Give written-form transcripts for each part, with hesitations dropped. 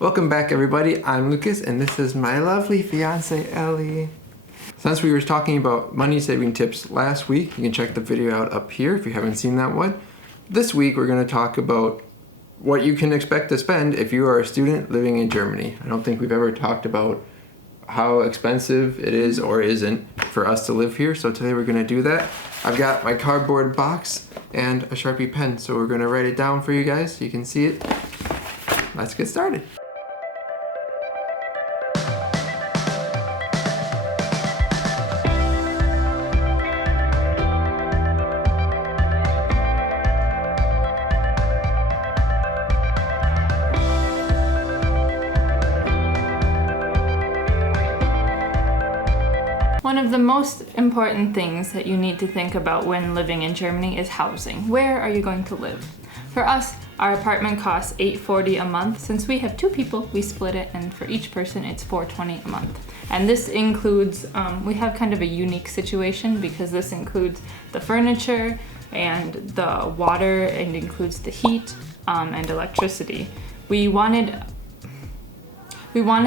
Welcome back, everybody. I'm Lucas, and this is my lovely fiance, Ellie. Since we were talking about money saving tips last week, you can check the video out up here if you haven't seen that one. This week, we're going to talk about what you can expect to spend if you are a student living in Germany. I don't think we've ever talked about how expensive it is or isn't for us to live here, so today we're going to do that. I've got my cardboard box and a Sharpie pen, so we're going to write it down for you guys so you can see it. Let's get started. One of the most important things that you need to think about when living in Germany is housing. Where are you going to live? For us, our apartment costs $8.40 a month. Since we have two people, we split it, and for each person it's $4.20 a month. And this includes, we have kind of a unique situation because this includes the furniture and the water, and includes the heat and electricity. We wanted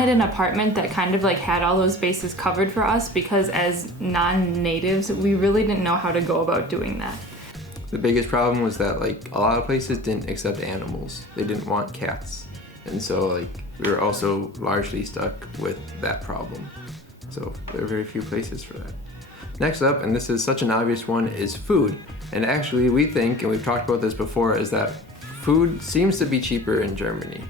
an apartment that kind of like had all those bases covered for us because as non-natives, we really didn't know how to go about doing that. The biggest problem was that like a lot of places didn't accept animals. They didn't want cats. And so like we were also largely stuck with that problem. So there are very few places for that. Next up, and this is such an obvious one, is food. And actually we think, and we've talked about this before, is that food seems to be cheaper in Germany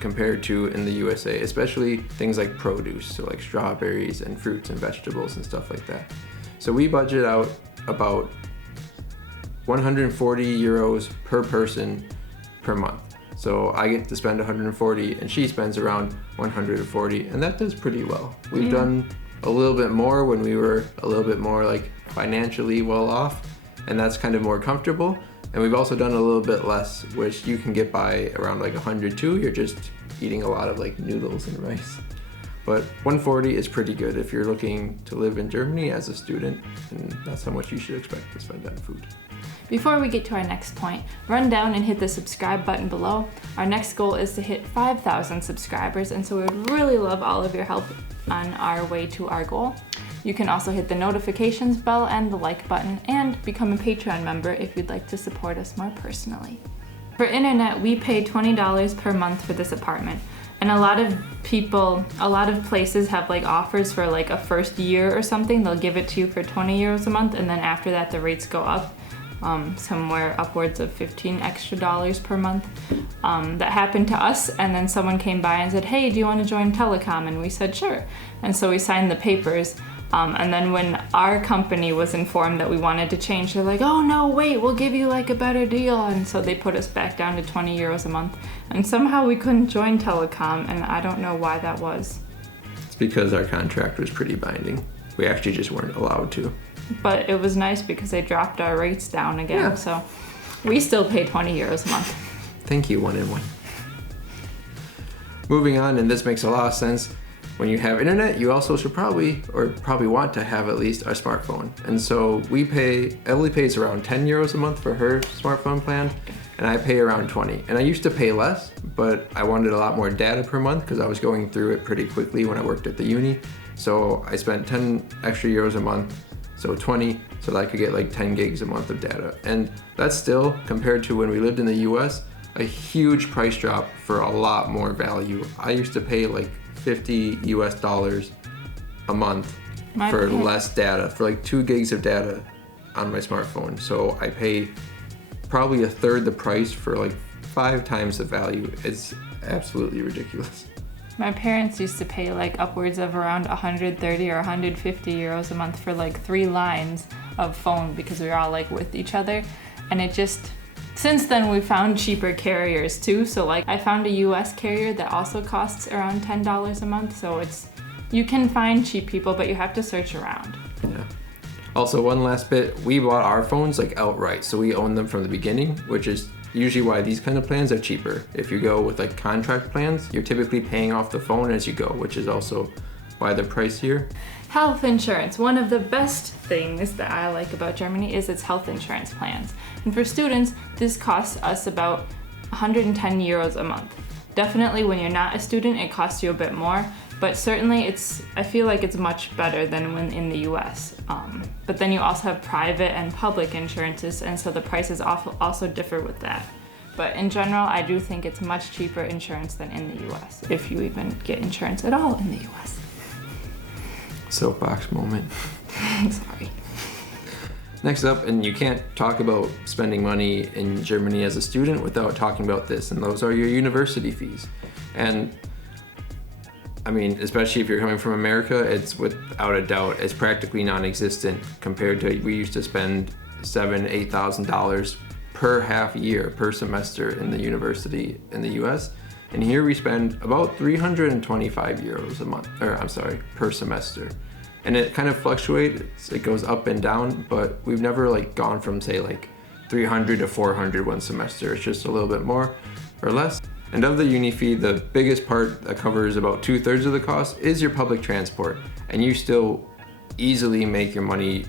compared to in the USA, especially things like produce, so like strawberries and fruits and vegetables and stuff like that. So we budget out about 140 euros per person per month. So I get to spend 140 and she spends around 140, and that does pretty well. We've done a little bit more when we were a little bit more like financially well off, and that's kind of more comfortable. And we've also done a little bit less, which you can get by around like 102. You're just eating a lot of like noodles and rice. But 140 is pretty good if you're looking to live in Germany as a student, and that's how much you should expect to spend on food. Before we get to our next point, run down and hit the subscribe button below. Our next goal is to hit 5,000 subscribers, and so we would really love all of your help on our way to our goal. You can also hit the notifications bell and the like button, and become a Patreon member if you'd like to support us more personally. For internet, we pay $20 per month for this apartment. And a lot of places have like offers for like a first year or something. They'll give it to you for 20 euros a month, and then after that the rates go up. Somewhere upwards of $15 extra per month. That happened to us, and then someone came by and said, hey, do you want to join Telecom? And we said sure. And so we signed the papers. And then when our company was informed that we wanted to change, they're like, oh no, wait, we'll give you like a better deal. And so they put us back down to 20 euros a month. And somehow we couldn't join Telecom, and I don't know why that was. It's because our contract was pretty binding. We actually just weren't allowed to. But it was nice because they dropped our rates down again. Yeah. So we still pay 20 euros a month. Thank you, 1&1. Moving on, and this makes a lot of sense. When you have internet, you also should probably want to have at least a smartphone. And so Ellie pays around 10 euros a month for her smartphone plan, and I pay around 20. And I used to pay less, but I wanted a lot more data per month because I was going through it pretty quickly when I worked at the uni. So I spent 10 extra euros a month, so 20, so that I could get like 10 gigs a month of data. And that's still, compared to when we lived in the US, a huge price drop for a lot more value. I used to pay like $50 US a month for less data, for like 2 gigs of data on my smartphone. So I pay probably a third the price for like 5 times the value. It's absolutely ridiculous. My parents used to pay like upwards of around 130 or 150 euros a month for like 3 lines of phone because we were all like with each other. And it just, since then we found cheaper carriers too. So like I found a US carrier that also costs around $10 a month. So you can find cheap people, but you have to search around. Yeah. Also, one last bit, we bought our phones like outright. So we own them from the beginning, which is usually why these kind of plans are cheaper. If you go with like contract plans, you're typically paying off the phone as you go, which is also why they're pricier. Health insurance. One of the best things that I like about Germany is its health insurance plans. And for students, this costs us about 110 euros a month. Definitely when you're not a student, it costs you a bit more, but certainly I feel like it's much better than when in the US. But then you also have private and public insurances, and so the prices also differ with that. But in general, I do think it's much cheaper insurance than in the US, if you even get insurance at all in the US. Soapbox moment. Sorry. Next up, and you can't talk about spending money in Germany as a student without talking about this, and those are your university fees. And I mean, especially if you're coming from America, it's without a doubt, it's practically non-existent compared to, we used to spend $7,000-8,000 per half year, per semester in the university in the US. And here we spend about 325 euros a month, per semester. And it kind of fluctuates, it goes up and down, but we've never like gone from say like 300 to 400 one semester. It's just a little bit more or less. And of the uni fee, the biggest part that covers about 2/3 of the cost is your public transport. And you still easily make your money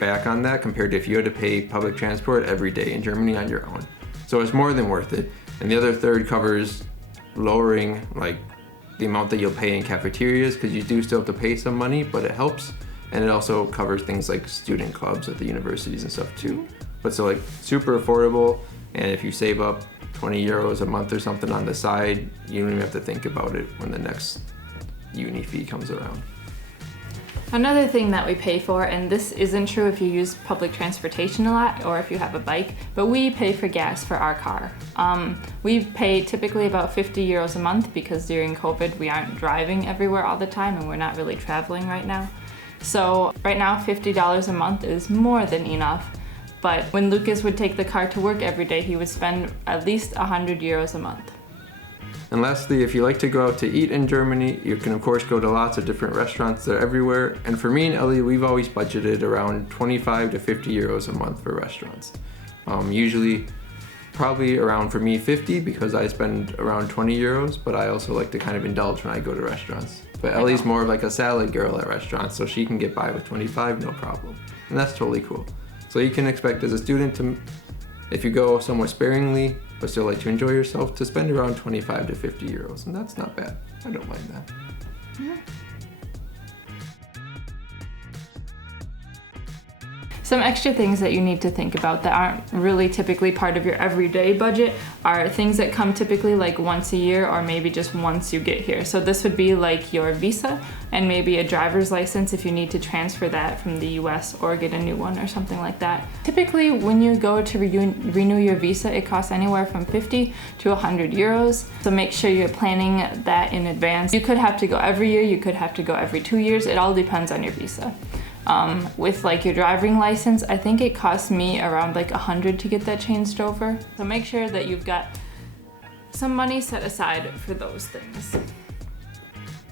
back on that compared to if you had to pay public transport every day in Germany on your own. So it's more than worth it. And the other third covers lowering like the amount that you'll pay in cafeterias, because you do still have to pay some money, but it helps. And it also covers things like student clubs at the universities and stuff too. But so like super affordable, and if you save up 20 euros a month or something on the side, you don't even have to think about it when the next uni fee comes around. Another thing that we pay for, and this isn't true if you use public transportation a lot or if you have a bike, but we pay for gas for our car. We pay typically about 50 euros a month because during COVID we aren't driving everywhere all the time and we're not really traveling right now. So right now $50 a month is more than enough, but when Lucas would take the car to work every day, he would spend at least 100 euros a month. And lastly, if you like to go out to eat in Germany, you can of course go to lots of different restaurants that are everywhere. And for me and Ellie, we've always budgeted around 25 to 50 euros a month for restaurants. Usually probably around, for me, 50 because I spend around 20 euros, but I also like to kind of indulge when I go to restaurants. But Ellie's more of like a salad girl at restaurants, so she can get by with 25, no problem. And that's totally cool. So you can expect as a student to, if you go somewhat sparingly, but still like to enjoy yourself, to spend around 25 to 50 euros, and that's not bad. I don't mind that. Yeah. Some extra things that you need to think about that aren't really typically part of your everyday budget are things that come typically like once a year or maybe just once you get here. So this would be like your visa and maybe a driver's license if you need to transfer that from the US or get a new one or something like that. Typically when you go to renew your visa, it costs anywhere from 50 to 100 euros. So make sure you're planning that in advance. You could have to go every year, you could have to go every 2 years. It all depends on your visa. With like your driving license, I think it cost me around like 100 to get that changed over. So make sure that you've got some money set aside for those things.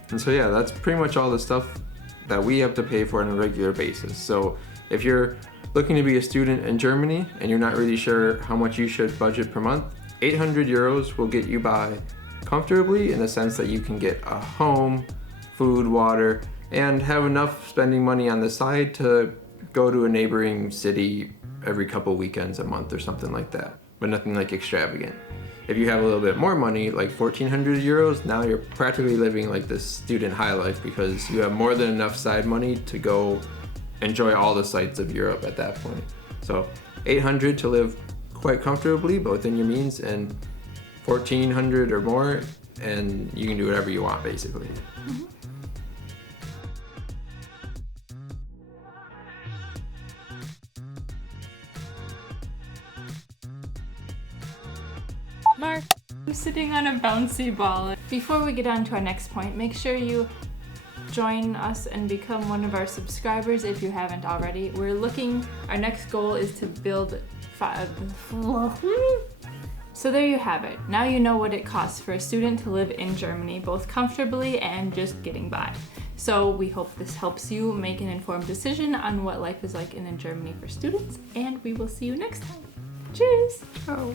And so yeah, that's pretty much all the stuff that we have to pay for on a regular basis. So if you're looking to be a student in Germany and you're not really sure how much you should budget per month, 800 euros will get you by comfortably in the sense that you can get a home, food, water, and have enough spending money on the side to go to a neighboring city every couple weekends a month or something like that, but nothing like extravagant. If you have a little bit more money, like 1,400 euros, now you're practically living like this student high life because you have more than enough side money to go enjoy all the sights of Europe at that point. So 800 to live quite comfortably, but within your means, and 1,400 or more, and you can do whatever you want basically. Mm-hmm. Mark, I'm sitting on a bouncy ball. Before we get on to our next point, make sure you join us and become one of our subscribers if you haven't already. Our next goal is to build 5. So there you have it. Now you know what it costs for a student to live in Germany, both comfortably and just getting by. So we hope this helps you make an informed decision on what life is like in Germany for students, and we will see you next time. Cheers! Ciao.